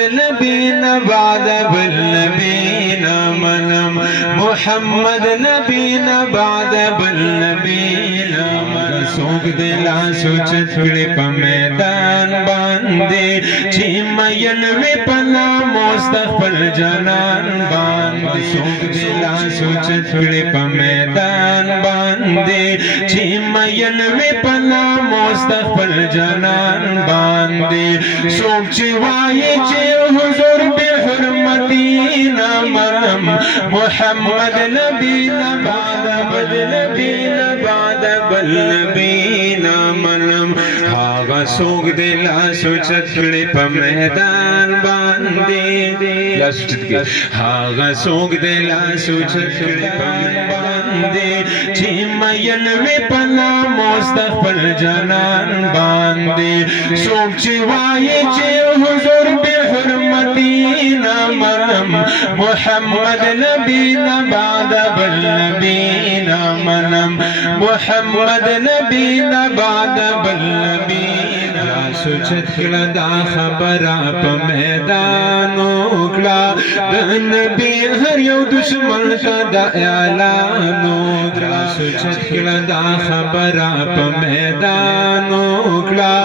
نبينا بعد بالنبينا منم محمد نبينا بعد بالنبينا منم سوق دلا سوچت کړي په میدان باندې چې مین وی پنا مستقبل جنان باندې سوق دلا سوچت کړي په میدان باندې چې مین وی پنا مستقبل جنان باندې سوق چې وایي چې حضور بحرمتنا مرم محمد نبينا بعد بالنبينا بعد بالنبينا مرم هاغا سوق دلا سوچت کړي په میدان باندې لا سوچت کړي هاغا سوق دلا سوچت کړي په باندې چې مین وی پنا مستقبل جنان باندې سوق چې وایي چې حضور بحرمتنا مرم محمد نبينا بعد بالنبينا مرم محمد نبينا بعد بالنبينا سوچت کړه دا خبره په میدان وکړه د نبی هر یو دشمن ته دا اعلان وکړه سوچت کړه دا خبره په میدان وکړه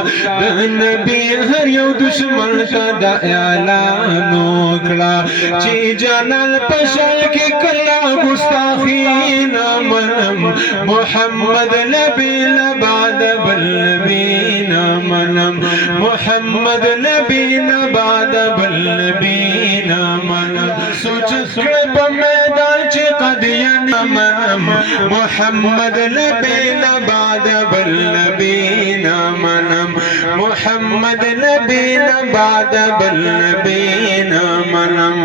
د نبی هر یو دشمن ته دا اعلان وکړه چې جانان پشل کې کلا ګستاخینا منم محمد نبينا بعد بالنبينا منم محمد نبينا بعد بالنبينا منم سوچ کړه په میدان چې قد ینم محمد نبينا بعد بالنبينا منم محمد نبينا بعد بالنبينا منم